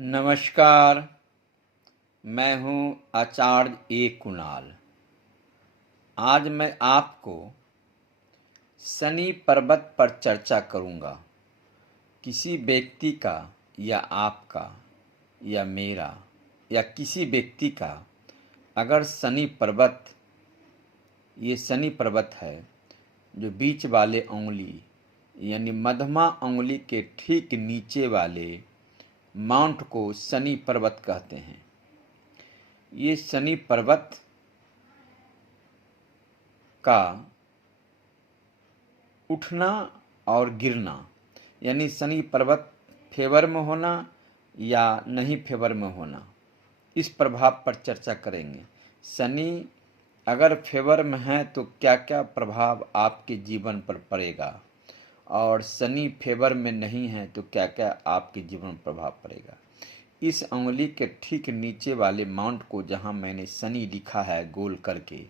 नमस्कार। मैं हूं आचार्य ए कुणाल। आज मैं आपको शनि पर्वत पर चर्चा करूंगा। किसी व्यक्ति का या आपका या मेरा या किसी व्यक्ति का अगर शनि पर्वत, ये शनि पर्वत है जो बीच वाले उंगली यानी मध्यमा उंगली के ठीक नीचे वाले माउंट को शनि पर्वत कहते हैं। ये शनि पर्वत का उठना और गिरना यानी शनि पर्वत फेवर में होना या नहीं फेवर में होना, इस प्रभाव पर चर्चा करेंगे। शनि अगर फेवर में है तो क्या क्या प्रभाव आपके जीवन पर पड़ेगा, और शनि फेवर में नहीं है तो क्या क्या आपके जीवन पर प्रभाव पड़ेगा। इस उंगली के ठीक नीचे वाले माउंट को, जहां मैंने शनि लिखा है गोल करके,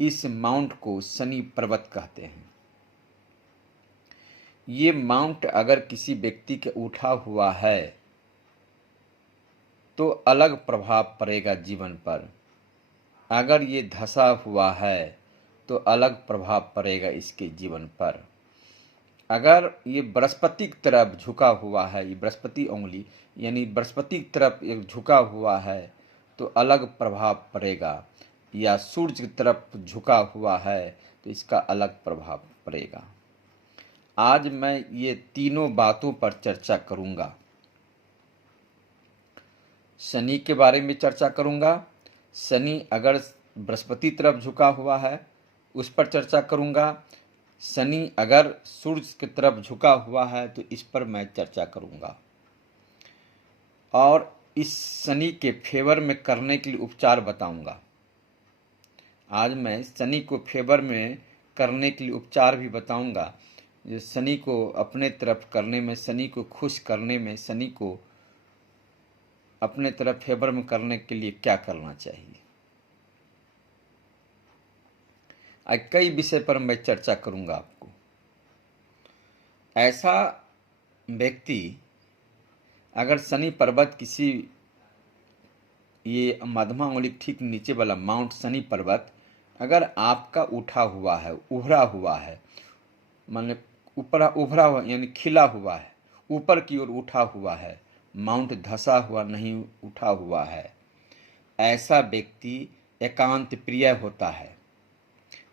इस माउंट को शनि पर्वत कहते हैं। ये माउंट अगर किसी व्यक्ति के उठा हुआ है तो अलग प्रभाव पड़ेगा जीवन पर। अगर ये धसा हुआ है तो अलग प्रभाव पड़ेगा इसके जीवन पर। अगर ये बृहस्पति की तरफ झुका हुआ है, ये बृहस्पति उंगली यानी बृहस्पति की तरफ एक झुका हुआ है तो अलग प्रभाव पड़ेगा, या सूर्य की तरफ झुका हुआ है तो इसका अलग प्रभाव पड़ेगा। आज मैं ये तीनों बातों पर चर्चा करूंगा। शनि के बारे में चर्चा करूंगा, शनि अगर बृहस्पति तरफ झुका हुआ है उस पर चर्चा करूंगा, शनि अगर सूर्य की तरफ झुका हुआ है तो इस पर मैं चर्चा करूंगा, और इस शनि के फेवर में करने के लिए उपचार बताऊंगा। आज मैं शनि को फेवर में करने के लिए उपचार भी बताऊंगा। जो शनि को अपने तरफ करने में, शनि को खुश करने में, शनि को अपने तरफ फेवर में करने के लिए क्या करना चाहिए। आज कई विषय पर मैं चर्चा करूंगा आपको। ऐसा व्यक्ति अगर शनि पर्वत किसी, ये मध्यमा उंगली ठीक नीचे वाला माउंट शनि पर्वत अगर आपका उठा हुआ है, उभरा हुआ है, माने ऊपर उभरा हुआ यानी खिला हुआ है, ऊपर की ओर उठा हुआ है, माउंट धसा हुआ नहीं उठा हुआ है, ऐसा व्यक्ति एकांत प्रिय होता है।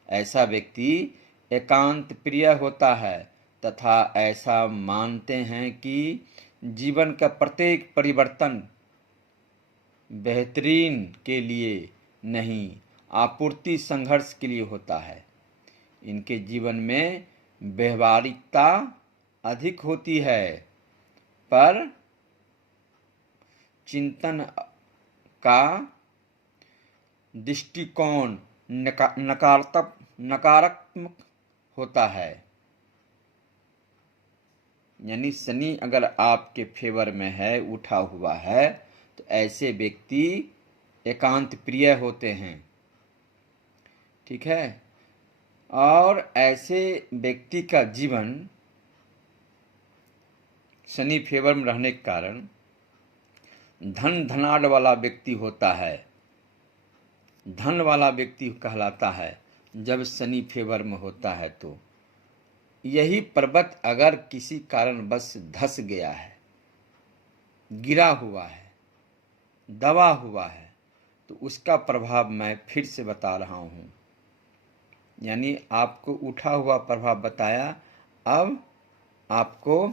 ऐसा व्यक्ति एकांत प्रिय होता है तथा ऐसा मानते हैं कि जीवन का प्रत्येक परिवर्तन बेहतरीन के लिए नहीं, आपूर्ति संघर्ष के लिए होता है। इनके जीवन में व्यवहारिकता अधिक होती है, पर चिंतन का दृष्टिकोण नकारात्मक होता है। यानी शनि अगर आपके फेवर में है, उठा हुआ है, तो ऐसे व्यक्ति एकांत प्रिय होते हैं। ठीक है। और ऐसे व्यक्ति का जीवन शनि फेवर में रहने के कारण धन धनाढ़ वाला व्यक्ति होता है, धन वाला व्यक्ति कहलाता है जब शनि फेवर में होता है। तो यही पर्वत अगर किसी कारणवश धस गया है, गिरा हुआ है, दबा हुआ है, तो उसका प्रभाव मैं फिर से बता रहा हूँ। यानी आपको उठा हुआ प्रभाव बताया, अब आपको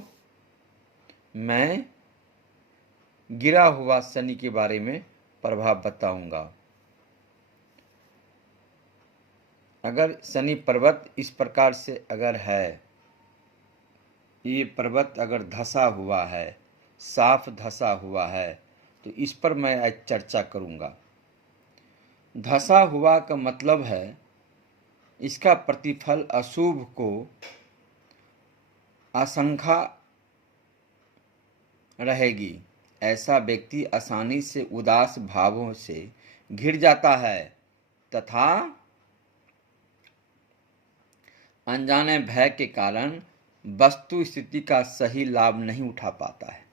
मैं गिरा हुआ शनि के बारे में प्रभाव बताऊंगा। अगर शनि पर्वत इस प्रकार से अगर है, ये पर्वत अगर धसा हुआ है, साफ धसा हुआ है, तो इस पर मैं आज चर्चा करूंगा। धसा हुआ का मतलब है इसका प्रतिफल अशुभ को आशंका रहेगी। ऐसा व्यक्ति आसानी से उदास भावों से घिर जाता है तथा अनजाने भय के कारण वस्तु स्थिति का सही लाभ नहीं उठा पाता है।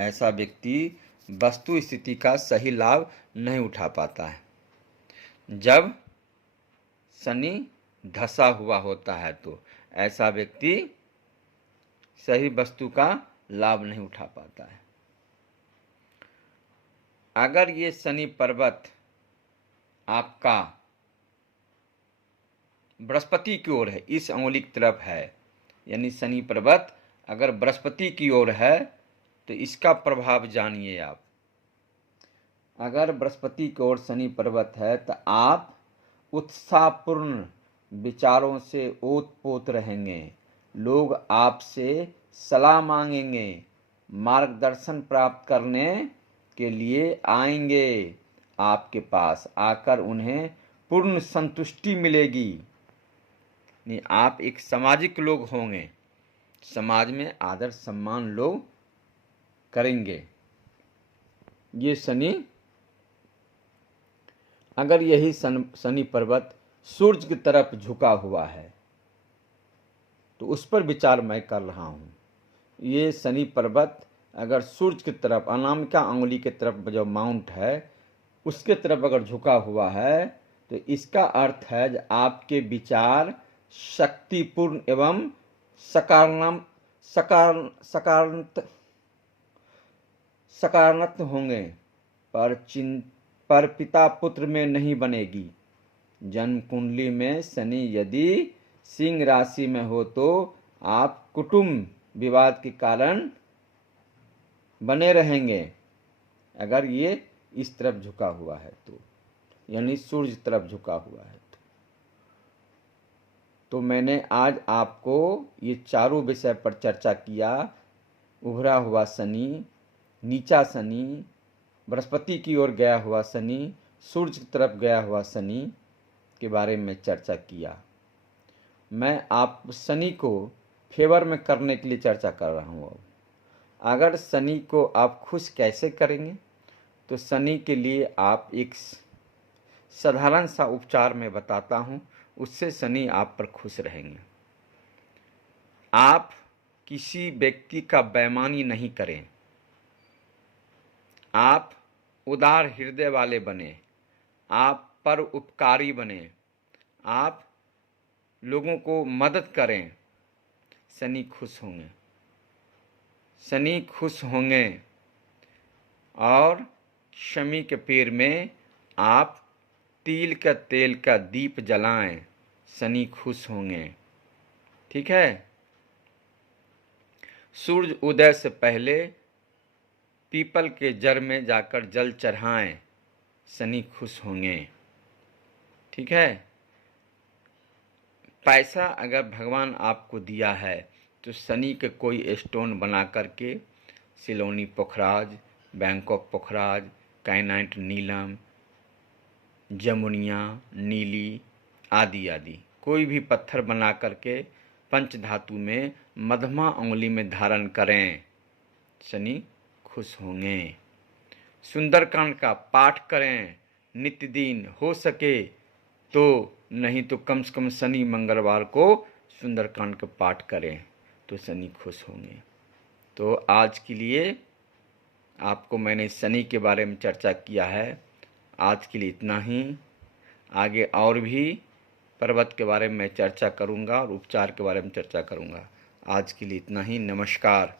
ऐसा व्यक्ति वस्तु स्थिति का सही लाभ नहीं उठा पाता है। जब शनि धसा हुआ होता है तो ऐसा व्यक्ति सही वस्तु का लाभ नहीं उठा पाता है। अगर ये शनि पर्वत आपका बृहस्पति की ओर है, इस अंगुली की तरफ है, यानी शनि पर्वत अगर बृहस्पति की ओर है तो इसका प्रभाव जानिए आप। अगर बृहस्पति की ओर शनि पर्वत है तो आप उत्साहपूर्ण विचारों से ओत-पोत रहेंगे। लोग आपसे सलाह मांगेंगे, मार्गदर्शन प्राप्त करने के लिए आएंगे आपके पास, आकर उन्हें पूर्ण संतुष्टि मिलेगी। नहीं, आप एक सामाजिक लोग होंगे, समाज में आदर सम्मान लोग करेंगे। ये शनि, अगर यही शनि पर्वत सूर्य की तरफ झुका हुआ है तो उस पर विचार मैं कर रहा हूँ। ये शनि पर्वत अगर सूर्य की तरफ, अनामिका अंगुली की तरफ जो माउंट है उसके तरफ अगर झुका हुआ है तो इसका अर्थ है कि आपके विचार शक्तिपूर्ण एवं सकारात्मक होंगे, पर पिता पुत्र में नहीं बनेगी। जन्म कुंडली में शनि यदि सिंह राशि में हो तो आप कुटुंब विवाद के कारण बने रहेंगे। अगर ये इस तरफ झुका हुआ है तो, यानी सूर्य तरफ झुका हुआ है तो मैंने आज आपको ये चारों विषय पर चर्चा किया। उभरा हुआ शनि, नीचा शनि, बृहस्पति की ओर गया हुआ शनि, सूर्य की तरफ गया हुआ शनि के बारे में चर्चा किया। मैं आप शनि को फेवर में करने के लिए चर्चा कर रहा हूँ। अब अगर शनि को आप खुश कैसे करेंगे तो शनि के लिए आप एक साधारण सा उपचार में बताता हूँ, उससे शनि आप पर खुश रहेंगे। आप किसी व्यक्ति का बेईमानी नहीं करें, आप उदार हृदय वाले बने, आप परोपकारी बने, आप लोगों को मदद करें, शनि खुश होंगे। शनि खुश होंगे और शमी के पेड़ में आप तिल का तेल का दीप जलाएं, शनि खुश होंगे। ठीक है। सूर्य उदय से पहले पीपल के जड़ में जाकर जल चढ़ाएं, शनि खुश होंगे। ठीक है। पैसा अगर भगवान आपको दिया है तो शनि के कोई स्टोन बना करके सिलोनी पोखराज, बैंकॉक पोखराज, काइनाइट नीलम, जमुनिया नीली आदि आदि कोई भी पत्थर बना करके पंचधातु में मध्यमा उंगली में धारण करें, शनि खुश होंगे। सुंदरकांड का पाठ करें नित्य दिन, हो सके तो, नहीं तो कम से कम शनि मंगलवार को सुंदरकांड का पाठ करें तो शनि खुश होंगे। तो आज के लिए आपको मैंने शनि के बारे में चर्चा किया है। आज के लिए इतना ही। आगे और भी पर्वत के बारे में मैं चर्चा करूंगा और उपचार के बारे में चर्चा करूंगा। आज के लिए इतना ही। नमस्कार।